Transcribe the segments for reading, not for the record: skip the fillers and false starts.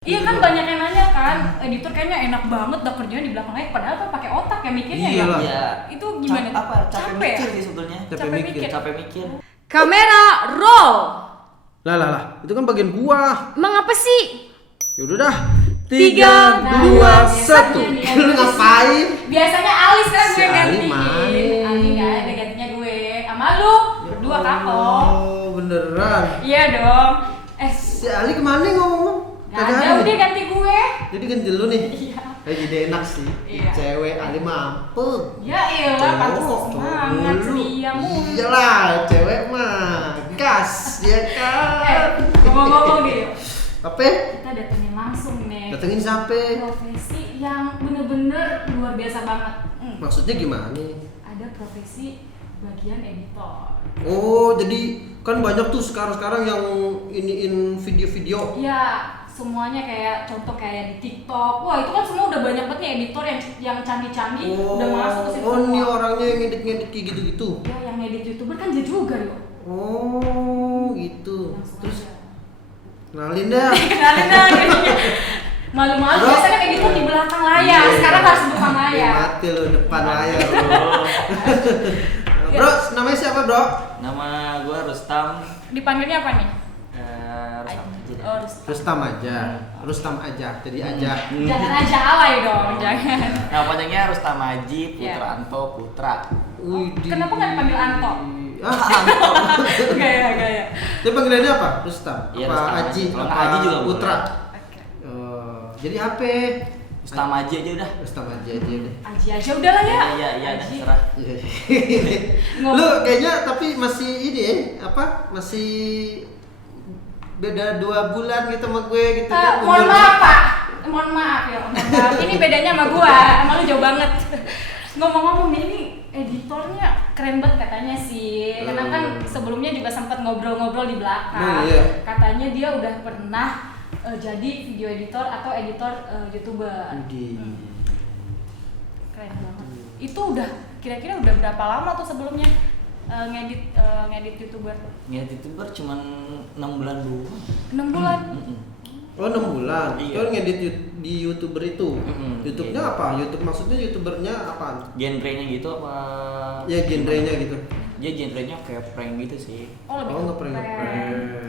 Iya kan banyak yang nanya kan, editor kayaknya enak banget dah kerjanya di belakangnya, padahal kan pakai otak ya mikirnya ya. Iya. Itu gimana? Capek mikir sih sebetulnya. Capek mikir. Kamera roll. Lah, itu kan bagian gua. Emang apa sih? Yaudah dah. 3, 2, 1. Lu ngapain? Biasanya Ali sekarang gue Si Ali gantiin. main. Ali nggak ada gantinya gue. Sama lu berdua kapok. Oh, beneran. Iya dong. Si Ali kemana ngomong? Nggak ada, udah ganti gue. Jadi ganti lu nih. Iya. Jadi enak sih. Iya. Cewek Ali mampu. Ya iyalah, pantas semangat, ceria mulu. Iyalah, cewek mah gas, ya kan. Ngomong-ngomong nih, Apa? kita datengin langsung nih. Datengin siapa? Profesi yang bener-bener luar biasa banget. Maksudnya gimana nih? Ada profesi bagian editor. Oh, jadi kan banyak tuh sekarang yang iniin video-video. Iya, semuanya kayak contoh kayak di TikTok. Wah, itu kan semua udah banyak banget nih editor yang canggih-canggih udah masuk ke situ. Oh, ini semua. orangnya yang ngedit kayak gitu-gitu. Ya, yang edit YouTuber kan dia juga loh. Oh, gitu. Langsung Terus aja. kenalin dah. Kenalin dah jadinya. Malu-malu, Bro. biasanya kayak gitu di belakang layar. Iya. Sekarang harus di depan layar. Mati lu depan layar. Bro, namanya siapa, Bro? Nama gue Rustam. Dipanggilnya apa nih? Rustam aja deh. Oh, Rustam. Rustam aja. Jadi aja. Jangan aja alay dong, jangan. Nah, panjangnya Rustam Aji Iya. Putranto Putra. Kenapa nggak dipanggil Anto? Gaya. Dia panggilannya apa? Rustam? Iya, Apa Rustam Aji? Aji. Kalau Apa Aji juga Putra? boleh. Oke. Jadi apa? Rustam Aji aja udah. Rustam aja deh. Aji aja udah lah ya. Iya, dah Aji. serah. Lu kayaknya tapi masih ini ya, apa? Masih beda 2 bulan gitu sama gue gitu kan. Mohon maaf Pak. Mohon maaf ya. Mohon maaf. Ini bedanya sama gua, sama lu jauh banget. Ngomong-ngomong nih, ini editornya keren banget katanya sih. Karena kan sebelumnya juga sempat ngobrol-ngobrol di belakang. Oh, iya. Katanya dia udah pernah jadi video editor atau editor YouTuber. Keren banget. Itu udah kira-kira udah berapa lama tuh sebelumnya ngedit YouTuber? Ngedit YouTuber cuman 6 bulan doang. 6 bulan. Oh, 6 bulan. Iya. Itu ngedit di YouTuber itu. YouTube-nya Iya. apa? YouTube maksudnya YouTubernya apaan? Genrenya gitu apa? Ya genrenya gitu. Dia genrenya kayak prank gitu sih. Oh, lebih Oh, ke ngeprank.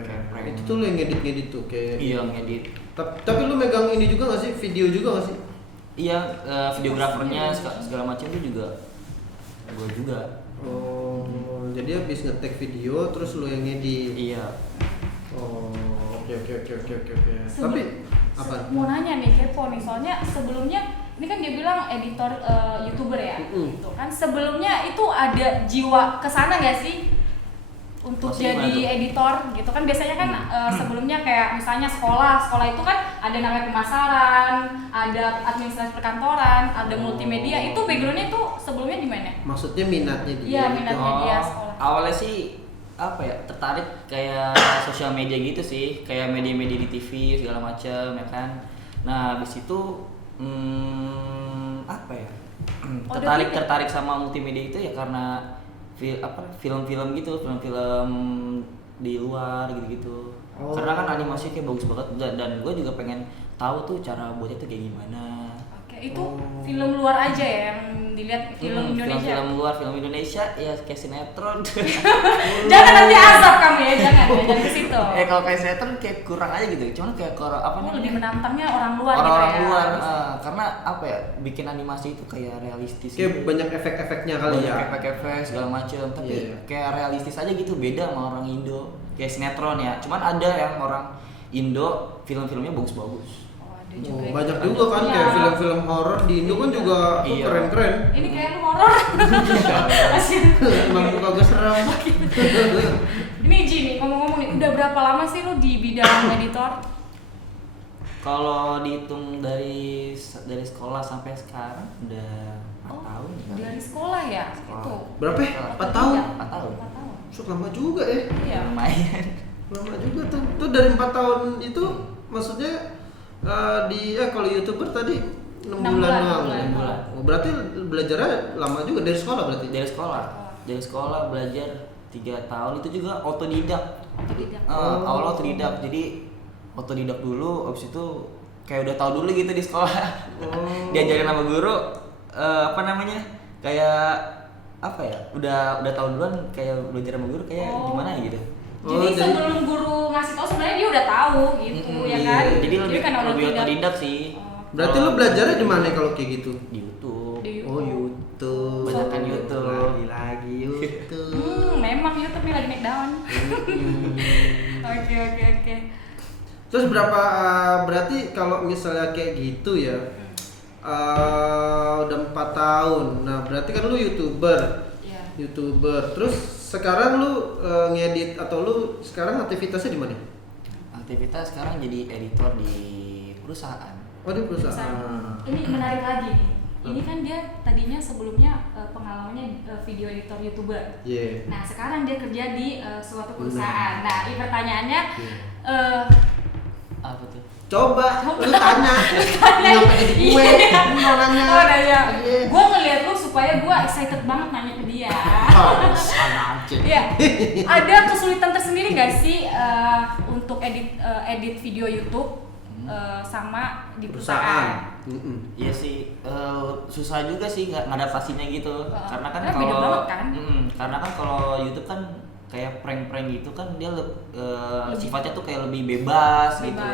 Kayak prank. Itu tuh lu yang ngedit tuh kayak. Iya, ngedit. Tapi lu megang ini juga gak sih? Video juga gak sih? Iya, videografernya segala macam itu juga gue juga. Oh, jadi habis nge-tag video terus lu yang ngedit. Iya. Oh, oke. Tapi apa? Mau nanya nih, kepo nih, soalnya sebelumnya ini kan dia bilang editor YouTuber ya, gitu kan. Sebelumnya itu ada jiwa kesana nggak sih untuk Masih jadi gimana tuh? editor gitu kan? Biasanya kan sebelumnya kayak misalnya sekolah itu kan ada namanya pemasaran, ada administrasi perkantoran, ada multimedia. Itu backgroundnya itu sebelumnya di mana? Maksudnya minatnya dia. Iya, gitu. minatnya dia sekolah. Awalnya sih apa ya, tertarik kayak sosial media gitu sih, kayak media-media di TV segala macam ya kan. Nah, habis itu apa ya? tertarik sama multimedia itu ya karena film-film gitu, film-film di luar gitu-gitu. Oh. Karena kan animasinya kayak bagus banget dan gue juga pengen tahu tuh cara buatnya tuh kayak gimana. Oke, itu film luar aja ya yang dilihat film Indonesia. Film luar, film Indonesia ya kayak sinetron. Jangan nanti asap kamu ya, jangan ke situ. Kalau kayak sinetron kayak kurang aja gitu. Cuman kayak apa namanya? Lebih menantangnya orang luar Orang gitu ya. luar, karena apa ya, bikin animasi itu kayak realistis. Kayak gitu. banyak efek-efeknya kali Banyak ya. efek-efek segala macam, tapi Iya. kayak realistis aja gitu, beda sama orang Indo. Kayak sinetron ya. Cuman ada yang orang Indo film-filmnya bagus-bagus. Oh, ada Oh, juga. ya. banyak juga kan Iya. kayak film-film horor di Indo kan juga tuh Iya. keren-keren. Ini kayak lu horor. Masih. Emang kagak serem. Ini Ji nih, ngomong-ngomong nih, udah berapa lama sih lu di bidang editor? Kalau dihitung dari sekolah sampai sekarang udah 4 tahun ya. Dari sekolah ya? Itu. Berapa ya? 4 tahun? 4 tahun. 4 tahun. Sok lama juga ya. Iya. Lumayan. Lama juga tuh. Tuh dari 4 tahun itu maksudnya kalau YouTuber tadi 6 6 bulan bulan, doang. 6 bulan. Oh, berarti belajarnya lama juga dari sekolah berarti. Dari sekolah belajar 3 tahun itu juga otodidak. Otodidak. Awal otodidak, jadi otodidak dulu, abis itu kayak udah tahu dulu gitu di sekolah. Diajarin sama guru apa namanya? Kayak apa ya? Udah tahu duluan kayak belajar sama guru kayak gimana gitu. Jadi sebelum guru ngasih tahu sebenarnya dia udah tahu gitu ya kan. Jadi lebih karena udah otodidak sih. Berarti lu belajarnya di mana kalau kayak gitu? Di YouTube. Oh, YouTube. Banyakan YouTube. Lagi YouTube. Memang YouTube nih lagi naik daun. Oke. Terus berarti kalau misalnya kayak gitu ya, udah 4 tahun. Nah berarti kan lu YouTuber. Iya. YouTuber. Terus sekarang lu ngedit atau lu sekarang aktivitasnya di mana? Aktivitas sekarang jadi editor di perusahaan. Oh di perusahaan. Ini menarik lagi nih. Ini kan dia tadinya sebelumnya pengalamannya video editor YouTuber. Iya. Nah sekarang dia kerja di suatu perusahaan. Nah ini pertanyaannya Apa tuh? Coba lu tanya. Kenapa jadi gue? Lu mau nanya. Oh nanya. Iya. Gue ngeliat lu supaya gue excited banget nanya ke dia. Sana aja. Iya. Ada kesulitan tersendiri nggak sih untuk edit video YouTube sama di perusahaan? Iya sih, susah juga sih nggak ngadaptasinya gitu. Karena kan Karena beda banget kan? Karena kan kalau YouTube kan kayak prank-prank gitu kan dia sifatnya tuh kayak lebih bebas gitu.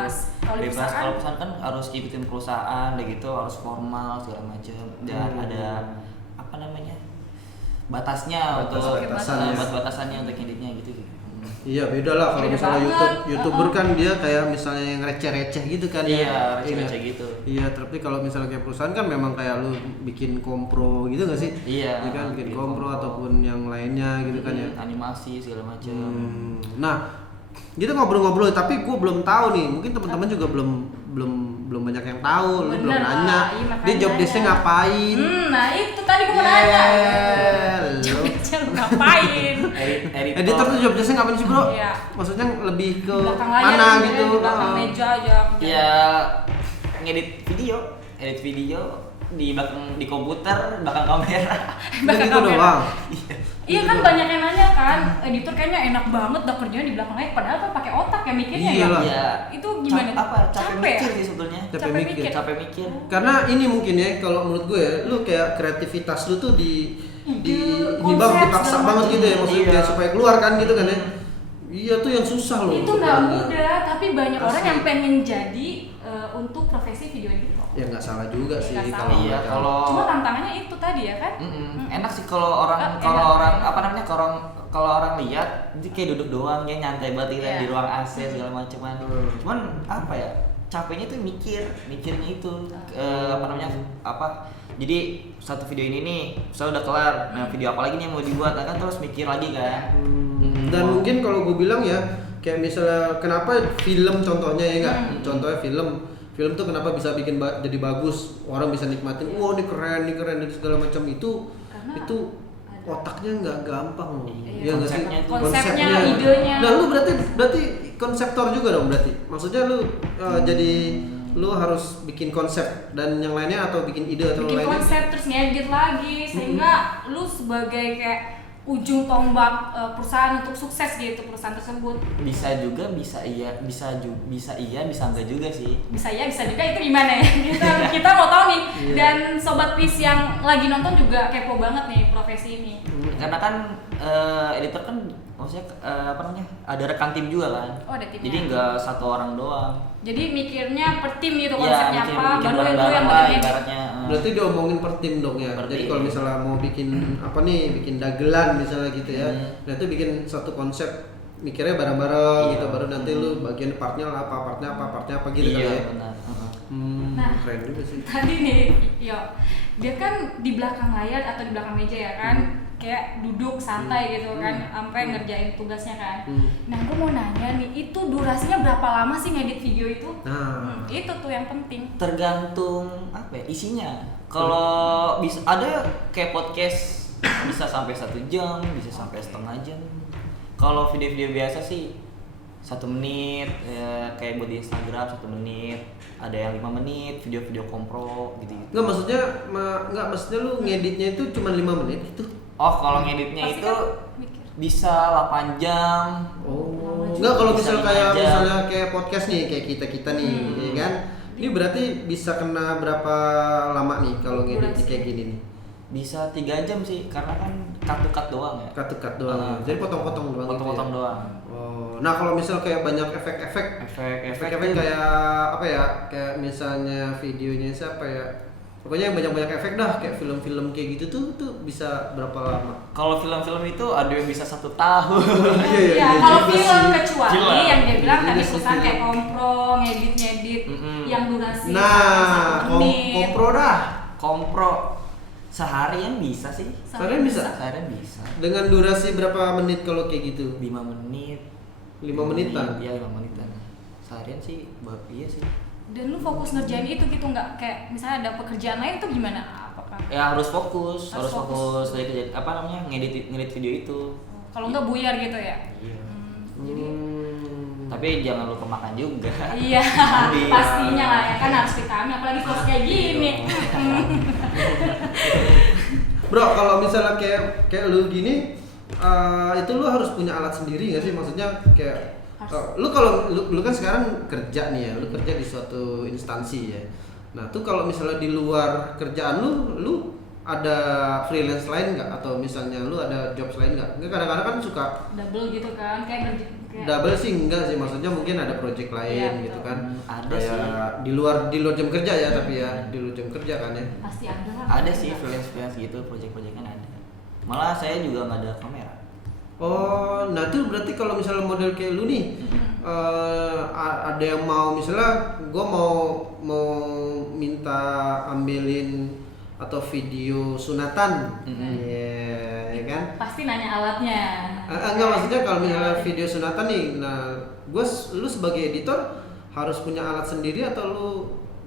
Kalau di perusahaan? Kalau perusahaan kan harus ikutin perusahaan, kayak gitu harus formal segala macam. Dan ada apa namanya batasnya untuk batasannya untuk editnya gitu. Iya beda lah kalau Beda misalnya banget. YouTuber kan dia kayak misalnya yang receh-receh gitu kan ya. Iya, receh-receh gitu. Iya, tapi kalau misalnya kayak perusahaan kan memang kayak lu bikin kompro gitu gak sih? Iya, Ya kan bikin bikin kompro kompro. ataupun yang lainnya gitu kan ya. Animasi segala macam. Nah, kita ngobrol-ngobrol tapi gue belum tahu nih. Mungkin teman-teman juga belum banyak yang tahu. Lu belum Bener, nanya. iya, makanya Dia job desk-nya nanya. ngapain? Nah itu tadi gue mau nanya. Lu. Job desk-nya lu ngapain? Editor tuh job desk-nya ngapain sih bro? Iya. Maksudnya lebih ke Di belakang layar mana gitu, gitu? di belakang meja aja. Ya ngedit video di belakang di komputer, belakang kamera. Udah gitu doang. Iya kan banyak yang nanya kan, editor kayaknya enak banget dah kerjanya di belakang layar, padahal kan pakai otak ya mikirnya Iya ya. lah. Iya. Itu gimana? Capek Capek mikir ya? sih sebetulnya. Capek mikir. Capek mikir. Karena ini mungkin ya kalau menurut gue ya, lu kayak kreativitas lu tuh di Ide, ini bang konsep, dipaksa segala banget macam. gitu ya maksudnya Iya. biar supaya keluar kan gitu kan ya. Iya tuh yang susah loh. Itu nggak sebenarnya. mudah, tapi banyak orang Asli. yang pengen jadi untuk profesi video editor. Ya nggak salah juga Iya, sih nggak kalau salah. Iya, mereka- kalau Cuma tantangannya itu tadi ya kan? enak sih kalau orang Enak. apa namanya kalau orang lihat dia kayak duduk doang ya nyantai banget gitu kan, Iya. di ruang AC segala macam kan. Cuman apa ya? Capeknya tuh mikirnya itu apa namanya? Jadi satu video ini nih, saya udah kelar. Nah, video apa lagi nih yang mau dibuat? Nah, kan terus mikir lagi kan. Dan mungkin kalau gue bilang ya kayak misalnya kenapa film contohnya ya enggak? Contohnya film tuh kenapa bisa bikin jadi bagus, orang bisa nikmatin, wah ini keren dan segala macam itu Karena itu otaknya nggak gampang loh. Iya. Ya nggak sih? Konsepnya, idenya. Nah lu berarti konseptor juga dong berarti. Maksudnya lu jadi lu harus bikin konsep dan yang lainnya atau bikin ide atau bikin lainnya. konsep terus ngedit lagi sehingga lu sebagai kayak ujung tombak perusahaan untuk sukses gitu perusahaan tersebut. Bisa juga, bisa iya, bisa enggak juga sih. Bisa ya, bisa juga itu gimana ya? Kita mau tahu nih. Iya. Dan sobat Pis yang lagi nonton juga kepo banget nih profesi ini. Karena kan editor kan maksudnya ada rekan tim juga kan. Oh, ada timnya. Jadi nggak satu orang doang. Jadi mikirnya per tim gitu Iya, konsepnya bikin apa, baru itu bareng-bareng yang lah benar ibaratnya. Berarti diomongin per tim dong ya. Per Jadi tim. kalau misalnya mau bikin apa nih, bikin dagelan misalnya gitu ya. Nah itu bikin satu konsep mikirnya bareng-bareng Iya. gitu. Baru nanti lu bagian partnya apa gitu Iya, kali ya. benar. Nah. Keren juga sih. Tadi nih, yo, dia kan di belakang layar atau di belakang meja ya kan, kayak duduk santai gitu kan, sampai ngerjain tugasnya kan. Nah, gue mau nanya nih, itu durasinya berapa lama sih ngedit video itu? Nah, Itu tuh yang penting. Tergantung apa ya, isinya. Kalau bisa ada kayak podcast bisa sampai 1 jam, bisa sampai setengah jam. Kalau video-video biasa sih 1 menit, ya, kayak buat di Instagram 1 menit. Ada yang 5 menit, video-video kompro gitu. nggak maksudnya lu ngeditnya itu cuma 5 menit gitu. Oh, kalau ngeditnya Pasti itu kan mikir. bisa 8 jam. Oh, enggak kalau Bisa misalnya 5 jam. kayak podcast nih kayak kita nih, ya kan? Ini berarti bisa kena berapa lama nih kalau ngedit Durasi. kayak gini nih? Bisa 3 jam sih, karena kan cut doang ya. Cut doang. Jadi potong-potong doang. Potong-potong gitu ya? doang. Oh, nah kalau misal kayak banyak efek-efek Efek-efek kayak apa ya? Kayak misalnya videonya siapa ya? Pokoknya yang banyak-banyak efek dah, kayak film-film kayak gitu tuh bisa berapa lama? Kalau film-film itu ada yang bisa 1 tahun. Iya, kalau film kecuali Gila. yang dia bilang Iya tadi sih, Sultan kayak film. kompro, ngedit yang durasi Nah, 1 menit. kompro dah. Kompro seharian bisa sih. Seharian bisa? Seharian bisa. Dengan durasi berapa menit kalau kayak gitu? 5 menit. 5 menitan? Iya, 5 menitan. Seharian sih, iya sih. Dan lu fokus ngerjain itu gitu nggak kayak misalnya ada pekerjaan lain tuh gimana? Apakah Ya harus fokus, Harus harus fokus. fokus dari kerja apa namanya ngedit video itu. kalau nggak buyar gitu ya? Iya. Jadi Tapi jangan lupa makan juga. iya, Iya. pastinya lah ya kan harus vitamin apalagi kos kayak gini. Bro, kalau misalnya kayak lu gini, itu lu harus punya alat sendiri nggak sih? Maksudnya kayak lu kalau lu kan sekarang kerja nih ya, lu kerja di suatu instansi ya. Nah, tuh kalau misalnya di luar kerjaan lu ada freelance lain nggak? Atau misalnya lu ada jobs lain nggak? Nggak, kadang-kadang kan suka Double gitu kan kayak double sih enggak sih, maksudnya mungkin ada project lain Iya, gitu betul. kan. Ada Kayak sih. di luar jam kerja ya, tapi ya di luar jam kerja kan ya. pasti ada lah. Ada sih freelance gitu, project kan ada. Malah saya juga nggak ada kamera. Oh, nah itu berarti kalau misalnya model kayak lu nih, ada yang mau misalnya gue mau minta ambilin atau video sunatan, ya kan? Pasti nanya alatnya. Enggak, maksudnya kalau misalnya video sunatan nih, nah lu sebagai editor harus punya alat sendiri atau lu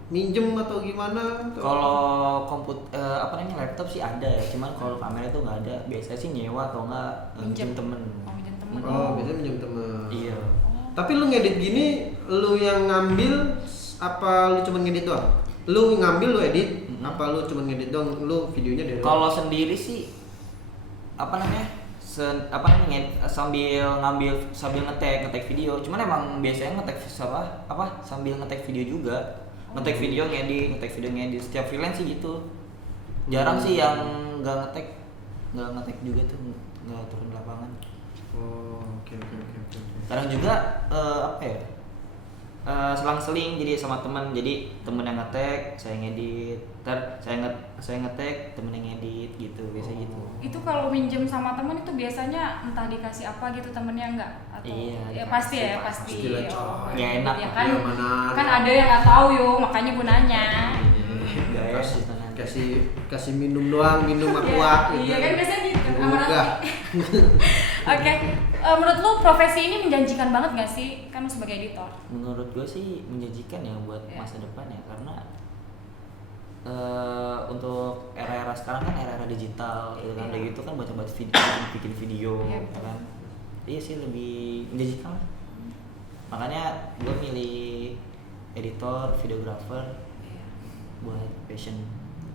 minjem atau gimana? Kalau apa namanya laptop sih ada ya, cuman kalau kamera itu nggak ada. Biasanya sih nyewa atau nggak minjem temen. Oh, minjem temen. Oh, biasanya minjem temen. Iya. Tapi lu ngedit gini, lu yang ngambil apa lu cuma ngedit doang? Lu ngambil lu edit, apa lu cuma ngedit doang? Lu videonya dari Kalau sendiri sih apa namanya? Sambil ngetek video. Cuman emang biasanya ngetek sambil ngetek video juga. Ngetek video ngedit. Setiap freelance sih gitu. Jarang sih yang nggak ngetek juga tuh, nggak turun lapangan. Oh, oke. Kadang juga apa ya? Selang-seling jadi sama teman, jadi temen yang ngetek, saya ngedit, saya ngetek, temen yang ngedit gitu, biasa gitu. Itu kalau minjem sama temen itu biasanya entah dikasih apa gitu temennya enggak atau Iya, ya dikasih, pasti ya pasti. pasti. Pastilah, Oh, coy. Nggak enak, ya kan ya, mana kan ada. ada yang nggak tahu yo makanya gue nanya. Gak ya sih kasih minum doang, minum aqua gitu. Iya kan biasanya gitu Enggak. amarati. Oke, menurut lu profesi ini menjanjikan banget gak sih kan lu sebagai editor? Menurut gue sih menjanjikan ya buat Iya. masa depan ya, karena untuk era-era sekarang kan era-era digital gitu kan, Iya. udah gitu kan buat bikin video Iya, ya betul. kan. Iya sih lebih menjanjikan lah. Makanya gue milih editor, videographer buat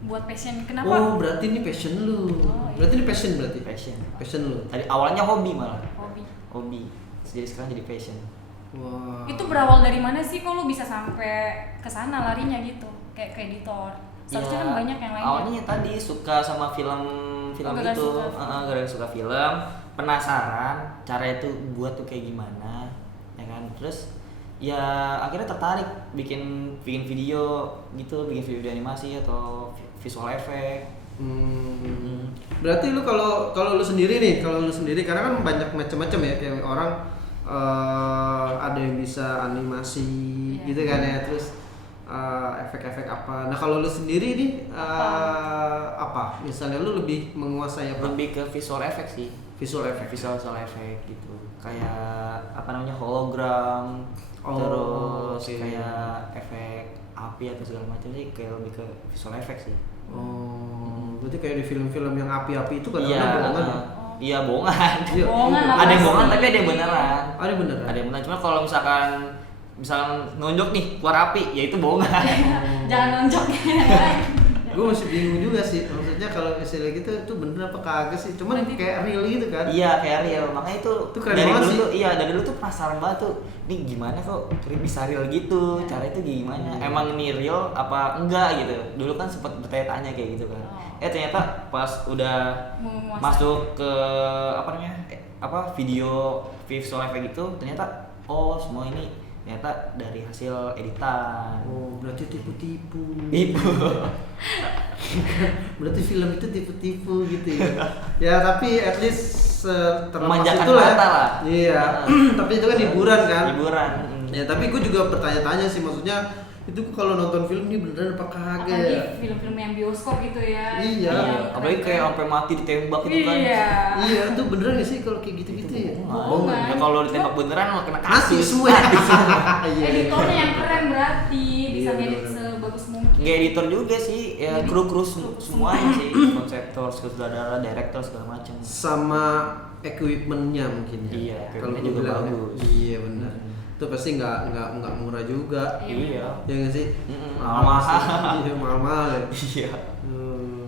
Buat passion kenapa? Oh, berarti ini passion lu. Oh, iya. Berarti ini passion berarti. Passion lu. Tadi awalnya hobi malah. Hobi. Jadi sekarang jadi passion. Wah. Itu berawal dari mana sih kok lu bisa sampai ke sana larinya gitu? Kayak ke editor. Seharusnya kan banyak yang lainnya. Awalnya tadi suka sama film gara-gara itu, suka. gara-gara suka film, penasaran cara itu buat tuh kayak gimana, ya kan. Terus ya akhirnya tertarik bikin video gitu, bikin video animasi atau visual effect. Berarti lu kalau lu sendiri nih, karena kan banyak macam-macam ya, kayak orang ada yang bisa animasi Iya. gitu kan ya, terus efek-efek apa. Nah, kalau lu sendiri nih apa? Misalnya lu lebih menguasai apa? Lebih ke visual effect sih. Visual effect. Visual effect gitu. Kayak apa namanya hologram, terus oke. kayak efek api atau segala macam sih, kayak lebih ke visual effect sih. Oh, berarti kayak di film-film yang api-api itu Iya, kadang-kadang bohongan ya? iya bohongan. Iya. Bohongan lah Ada yang pasti. bohongan tapi ada yang beneran. Ada yang beneran? Ada yang beneran. Cuma kalau misalkan nonjok nih keluar api, ya itu bohongan. Jangan nonjok. Gue masih bingung juga sih, maksudnya maksudnya kalau istilah gitu itu bener apa kagak sih? Cuman Berarti- kayak real gitu kan? Iya kayak real, makanya itu Itu keren dari banget dulu sih. tuh, iya dari dulu tuh penasaran banget tuh, nih gimana kok bisa real gitu, cara itu gimana, emang ini real apa enggak gitu. Dulu kan sempat bertanya-tanya kayak gitu kan. Oh. Ternyata pas udah Menguasai. masuk ke apa namanya, video visual effect gitu, ternyata oh semua ini ternyata dari hasil editan. Oh, berarti tipu-tipu. Itu. Berarti film itu tipu-tipu gitu ya. Ya tapi at least terlepas Memanjakan itulah ya. mata lah. Iya. Tapi itu kan hiburan kan. Hiburan. Ya tapi gue juga bertanya-tanya sih, maksudnya itu kalau nonton film ini beneran apa kagak Apalagi ya? film-film yang bioskop gitu ya. Iya. Yang Apalagi kayak keren-keren. sampai mati ditembak gitu kan. Iya. Iya, itu beneran gak sih kalau kayak gitu-gitu ya? Bohongan. Ya kalau ditembak beneran lo kena Mati kasus. semua. Iya. Editornya yang keren berarti bisa Iya, ngedit bener-bener. sebagus mungkin. Nggak editor juga sih, ya Jadi, kru semua. semuanya sih, konseptor, sutradara, director segala macam. Sama equipmentnya mungkin ya. Iya, kalau equipmentnya gue juga bilang ya. bagus. Iya benar. Itu pasti nggak murah juga. Iya. Ya nggak sih? Mahal-mahal. Iya mahal ya. Iya.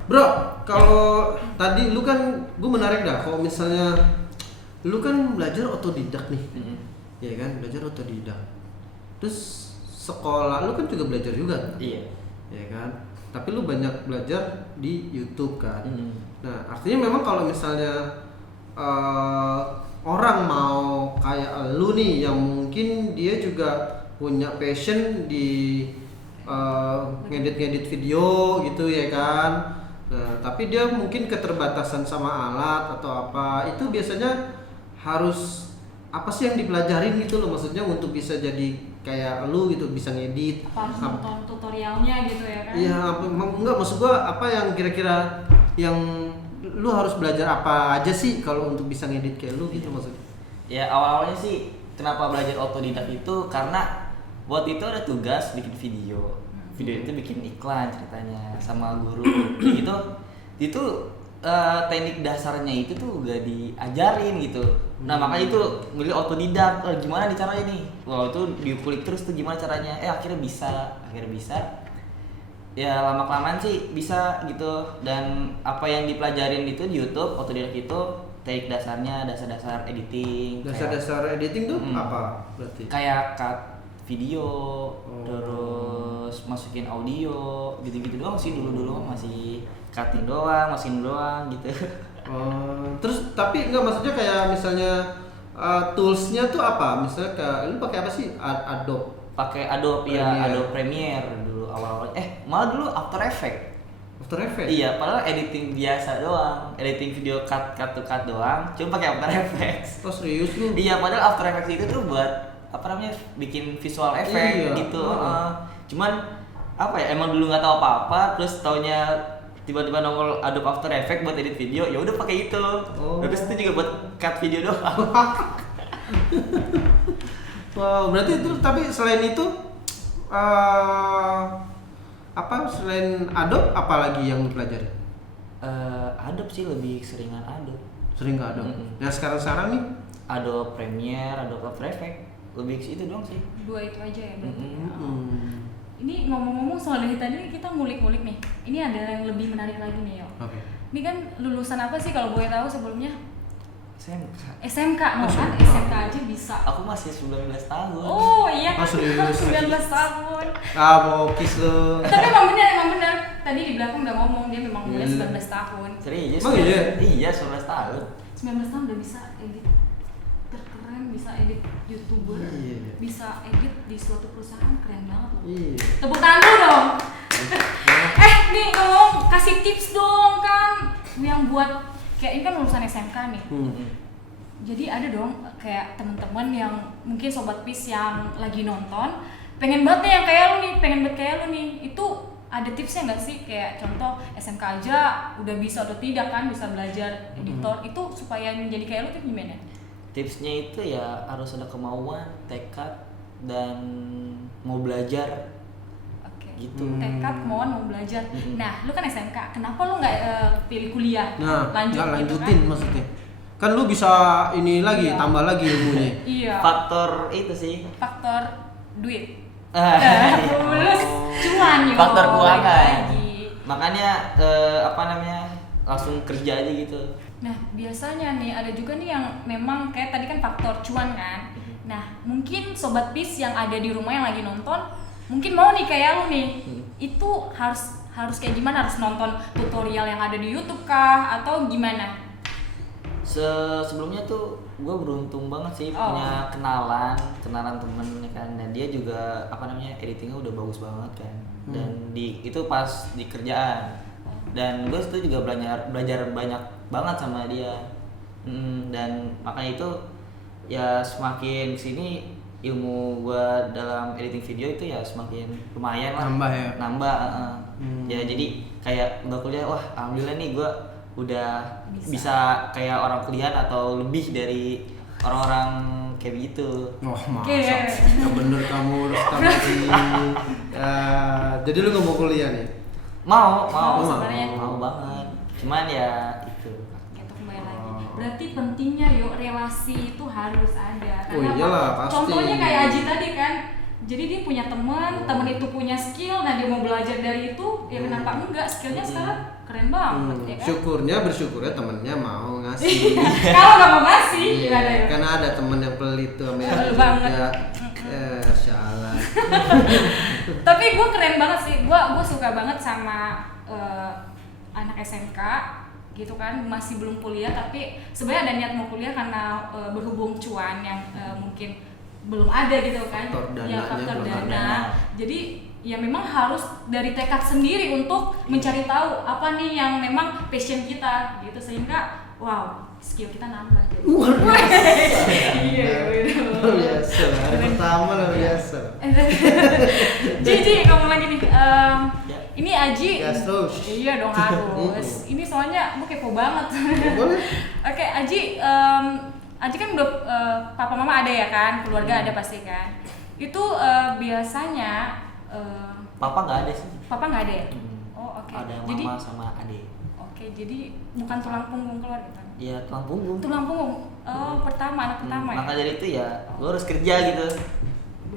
Bro, kalau tadi lu kan, gue menarik dah. Kalau misalnya lu kan belajar otodidak nih, ya kan, belajar otodidak. Terus sekolah lu kan juga belajar juga, kan? Iya. Ya kan. Tapi lu banyak belajar di YouTube kan. Mm. Nah, artinya memang kalau misalnya orang mau kayak lu nih, yang mungkin dia juga punya passion di ngedit-ngedit video gitu ya kan. Nah, tapi dia mungkin keterbatasan sama alat atau apa, itu biasanya harus apa sih yang dipelajarin gitu loh, maksudnya untuk bisa jadi kayak lu gitu, bisa ngedit. Apa harus nonton tutorialnya gitu ya kan? Iya, enggak, maksud gua apa yang kira-kira yang lu harus belajar apa aja sih kalau untuk bisa ngedit kayak lu gitu maksudnya. Ya awal-awalnya sih kenapa belajar otodidak itu karena waktu itu ada tugas bikin video. Video itu bikin iklan ceritanya sama guru. Gitu. Itu teknik dasarnya itu tuh gak diajarin gitu. Nah makanya itu milih otodidak. Gimana nih caranya nih? Wah itu diulik terus tuh gimana caranya. Akhirnya bisa. Ya lama-kelamaan sih bisa gitu. Dan apa yang dipelajarin itu di YouTube otodidak itu teknik dasarnya, dasar-dasar editing. Dasar-dasar editing tuh apa berarti? Kayak cut video, terus masukin audio, gitu-gitu doang sih dulu masih cutting doang, masukin doang gitu. Terus tapi enggak, maksudnya kayak misalnya toolsnya tuh apa? Misalnya kayak lu pakai apa sih? Adobe. Pakai Adobe ya, Premiere. Adobe Premiere dulu awal-awal. Malah dulu After Effects. After Effects. Iya, padahal editing biasa doang, editing video cut doang, cuma pakai After Effects. Oh serius lu? Iya, padahal After Effects itu tuh buat apa namanya, bikin visual effect Iya. gitu. Cuman apa ya, emang dulu nggak tahu apa-apa, terus taunya tiba-tiba nongol Adobe After Effects buat edit video, ya udah pakai itu. Terus itu juga buat cut video doang. Wow, berarti itu tapi selain itu apa selain Adobe apa lagi yang lu pelajari? Adobe sih lebih seringan Adobe. Sering ke Adobe. Nah sekarang nih Adobe Premiere, Adobe After Effects, lebih ke situ doang sih. Dua itu aja ya berarti. Hmm. Ini ngomong-ngomong soal dari tadi kita ngulik-ngulik nih. Ini ada yang lebih menarik lagi nih, Yo. Oke. Ini kan lulusan apa sih kalau boleh tahu sebelumnya? SMK. SMK, no kan? SMK aja bisa. Aku masih 19 tahun. Oh iya Oh, kan, serius? 19 tahun. Mau kiss lu. Tapi emang benar. Tadi di belakang udah ngomong dia memang umurnya 19 tahun. Serius? Emang iya? Iya, 19 tahun. 19 tahun udah bisa edit terkeren, bisa edit YouTuber, Iya. bisa edit di suatu perusahaan, keren banget loh. Iya. Tepuk tangan dulu dong. Nih ngomong kasih tips dong kan yang buat kayak ini kan lulusan SMK nih. Jadi ada dong kayak teman-teman yang mungkin sobat PIS yang lagi nonton pengen banget nih yang kayak lu nih, pengen banget kayak lu nih. Itu ada tipsnya nggak sih, kayak contoh SMK aja udah bisa atau tidak kan bisa belajar editor itu supaya menjadi kayak lu tuh gimana? Tipsnya itu ya harus ada kemauan, tekad, dan mau belajar. Oke. Gitu. Tekad, kemauan, mau belajar. Nah, lu kan SMK, kenapa lu nggak pilih kuliah? Nah, Lanjut nggak gitu lanjutin maksudnya. Kan lu bisa ini lagi, Iya. tambah lagi ilmunya. Iya. Faktor itu sih. Faktor duit. Iya. Lulus cuan yo. Faktor keuangan. balik lagi. Makanya apa namanya, langsung kerja aja gitu. Nah, biasanya nih ada juga nih yang memang kayak tadi kan faktor cuan kan. Nah, mungkin sobat PIS yang ada di rumah yang lagi nonton, mungkin mau nih kayak lu nih. Itu harus kayak gimana? Harus nonton tutorial yang ada di YouTube kah atau gimana? Sebelumnya tuh gue beruntung banget sih punya kenalan temen ya kan, dan dia juga apa namanya editingnya udah bagus banget kan, dan itu pas di kerjaan, dan gue itu juga belajar banyak banget sama dia. Dan makanya itu ya semakin sini ilmu gue dalam editing video itu ya semakin lumayan lah, nambah ya, jadi kayak udah kuliah, wah alhamdulillah nih gue udah bisa kayak orang kuliah atau lebih dari orang-orang kayak begitu. Wah, masa nggak bener kamu jadi lu nggak mau kuliah nih? Mau sebenarnya. mau banget, cuman ya itu Gitu, kembali lagi. Berarti pentingnya yuk relasi itu harus ada. Oh Karena iyalah, apa? pasti. Contohnya kayak Aji tadi kan. Jadi dia punya teman itu punya skill, nah dia mau belajar dari itu, ya kenapa enggak? Skillnya sekarang keren banget ya kan? Bersyukurnya temennya mau ngasih. Kalau nggak mau ngasih, gimana ya? Karena ada temen yang pelit tuh sama yang Banget. salah. Tapi gue keren banget sih, gue suka banget sama anak SMK gitu kan, masih belum kuliah tapi sebenarnya ada niat mau kuliah karena berhubung cuan yang mungkin belum ada gitu kan, faktor belum dana. Jadi ya memang harus dari tekad sendiri untuk mencari tahu apa nih yang memang passion kita gitu, sehingga wow skill kita nambah. Luar biasa. Iya, Luar biasa. Hari pertama luar biasa. Ji ngomong lagi nih. Ini Aji. Gas terus. Iya dong harus. Ini soalnya gue kepo banget. Boleh. Oke, Aji. Aji kan udah papa mama ada ya kan, keluarga ada pasti kan. Itu biasanya. Papa nggak ada sih. Papa nggak ada ya? Oh oke. Ada Jadi, mama sama adik. Oke, jadi bukan tulang punggung keluarga kan? Iya, tulang punggung. Tulang punggung. Pertama, anak pertama ya. Maka dari itu ya lo harus kerja gitu.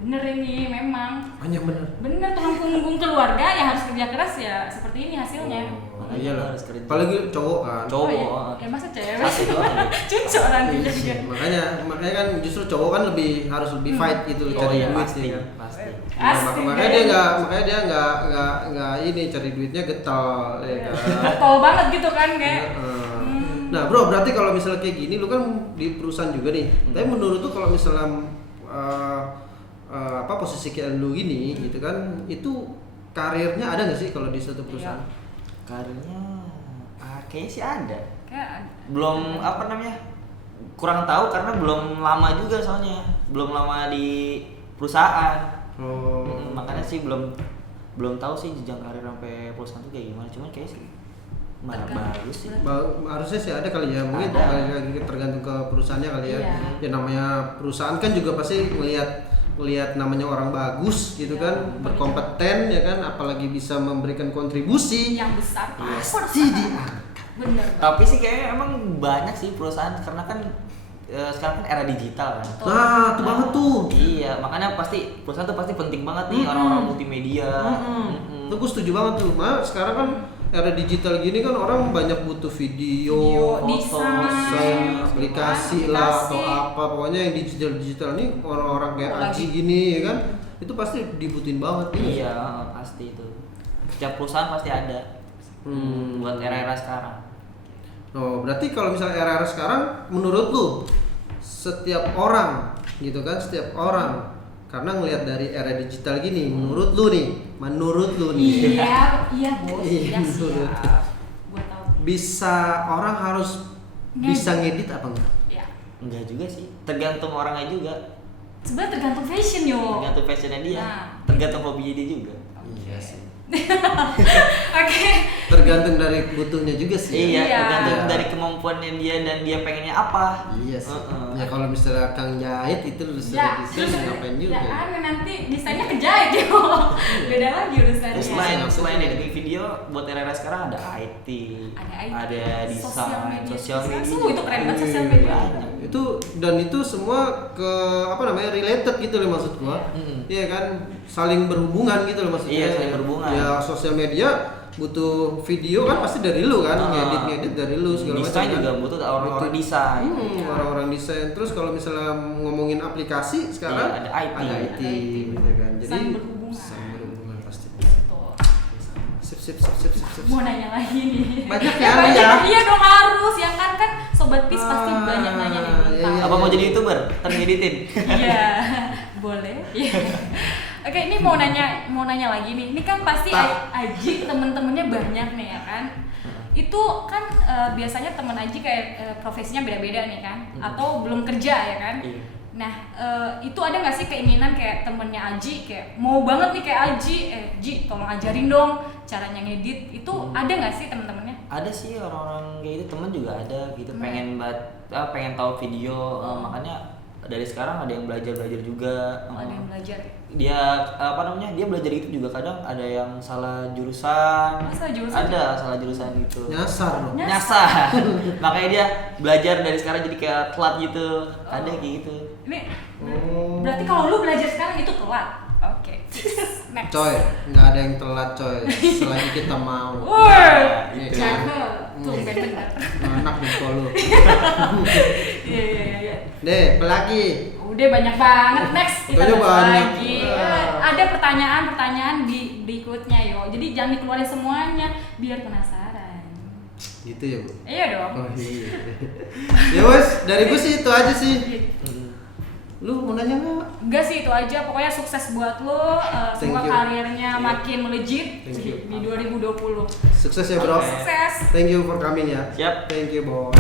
Bener ini memang. Hanya bener. Bener, tulang punggung keluarga yang harus kerja keras ya seperti ini hasilnya. Oh, iyalah. Harus kerja. Apalagi cowok kan. Cowok. Oh, iya. Ya masa cewek? Pasti doang. Cucok nantinya Iya, juga. makanya kan justru cowok kan harus lebih fight gitu Oh cari iya, duit pasti, ya. pasti. Makanya dia nggak ini cari duitnya getol ya kan. Tol banget gitu kan kayak. Nah bro, berarti kalau misalnya kayak gini, lu kan di perusahaan juga nih. Tapi menurut tuh kalau misalnya posisi kayak lu gini gitu kan, itu karirnya ada nggak sih kalau di suatu perusahaan? Karirnya kayaknya sih ada. Kayak Belum apa namanya? Kurang tahu karena belum lama juga soalnya. Belum lama di perusahaan. Makanya sih belum tahu sih jenjang karir sampai perusahaan tuh kayak gimana. Cuman kayak sih bagus sih. Harusnya sih ada kali ya, mungkin balik lagi tergantung ke perusahaannya kali ya. Iya. Ya namanya perusahaan kan juga pasti melihat namanya orang bagus gitu kan, berkompeten ya kan, apalagi bisa memberikan kontribusi yang besar pasti diangkat. Bener. Tapi sih kayaknya emang banyak sih perusahaan karena kan sekarang kan era digital kan. Nah, itu banget tuh. Iya, makanya pasti perusahaan tuh pasti penting banget nih orang-orang multimedia. Tuh gue setuju banget tuh. Sekarang kan era digital gini kan orang banyak butuh video, desain, aplikasi lah atau apa, pokoknya yang digital ini orang-orang kayak Aji gini ya kan, itu pasti dibutuhin banget nih. Iya, pasti itu. Setiap perusahaan pasti ada. Buat era-era sekarang. Oh, berarti kalau misalnya era-era sekarang, menurut lu setiap orang gitu kan, karena ngelihat dari era digital gini, menurut lu nih, iya bos, Iya, siap. Gua tahu. bisa orang harus bisa ngedit apa enggak? Ya. Enggak juga sih, tergantung orangnya juga. Sebenarnya tergantung fashion yo. Tergantung fashionnya dia, Nah. tergantung hobinya dia juga. Iya sih. Oke. Tergantung dari butuhnya juga sih. Iya, Iya. tergantung dari kemampuannya dia dan dia pengennya apa. Iya sih. Ya kalau misalnya Kang jahit itu lu Ya, desain ngapain juga? Ya aneh nanti desainnya kejahit yo. Beda lagi urusannya. Terus selain editing video, buat era-era sekarang ada IT, ada desain, sosial media. Itu keren banget sosial media. Banyak. Itu semua ke related gitu loh maksud gua. Iya kan, saling berhubungan gitu loh maksudnya. Iya, saling berhubungan. Ya sosial media butuh video kan pasti dari lu kan, ngedit dari lu segala macam. Desain juga butuh orang-orang desain. Orang-orang desain. Terus kalau misalnya ngomongin aplikasi sekarang Iya, ada IT. gitu kan. Jadi Saling berhubungan. saling berhubungan pasti. Betul. Sip. Mau nanya lagi nih. Banyak ya, banyak. ya? Iya dong harus, ya kan Sobat Pis pasti banyak nanya nih iya, tentang. Apa mau jadi YouTuber? Ntar ngeditin. Iya, boleh. Iya. Oke, ini mau nanya lagi nih. Ini kan pasti Aji temen-temennya banyak nih ya kan. Itu kan biasanya temen Aji kayak profesinya beda-beda nih kan, atau belum kerja ya kan. Iya. Nah, itu ada nggak sih keinginan kayak temennya Aji kayak mau banget nih kayak Aji, Ji tolong ajarin dong caranya ngedit. Itu ada nggak sih temen-temennya? Ada sih orang-orang kayak gitu, temen juga ada gitu, pengen tahu video, makanya dari sekarang ada yang belajar juga. Ada yang belajar. Dia dia belajar itu juga kadang ada yang salah jurusan. Salah jurusan? Ada salah jurusan gitu. Nyasar loh. Nyasar. Makanya dia belajar dari sekarang jadi kayak telat gitu. Ada kayak gitu. Ini berarti kalau lu belajar sekarang itu telat. Oke. Next. Coy, nggak ada yang telat coy. Selagi kita mau. Wah, Iya. cakep. Tuh benar. Anak di lu. Iya. Deh, pelagi. Udah banyak banget. Next kita Udah bahas banyak. lagi. Wah. Ada pertanyaan di berikutnya yo. Jadi jangan dikeluarin semuanya biar penasaran. Gitu ya, Bu. Iya dong. Oh iya. Ya wes, dari gue sih itu aja sih. Lu mau nanya nggak? Enggak sih, itu aja. Pokoknya sukses buat lo. Thank Semoga you. karirnya makin melejit Thank you. di 2020. Sukses ya, Bro. Sukses. Thank you for coming ya. Siap. Thank you, bos.